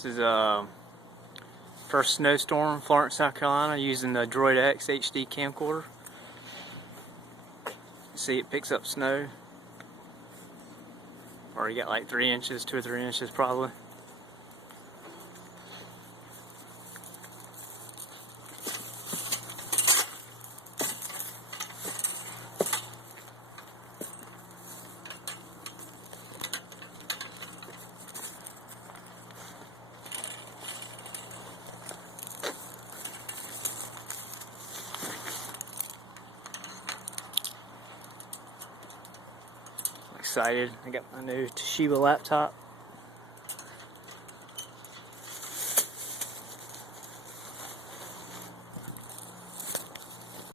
This is first snowstorm, Florence, South Carolina, using the Droid X HD camcorder. See, it picks up snow. Already got like 3 inches, 2 or 3 inches probably. Excited. I got my new Toshiba laptop.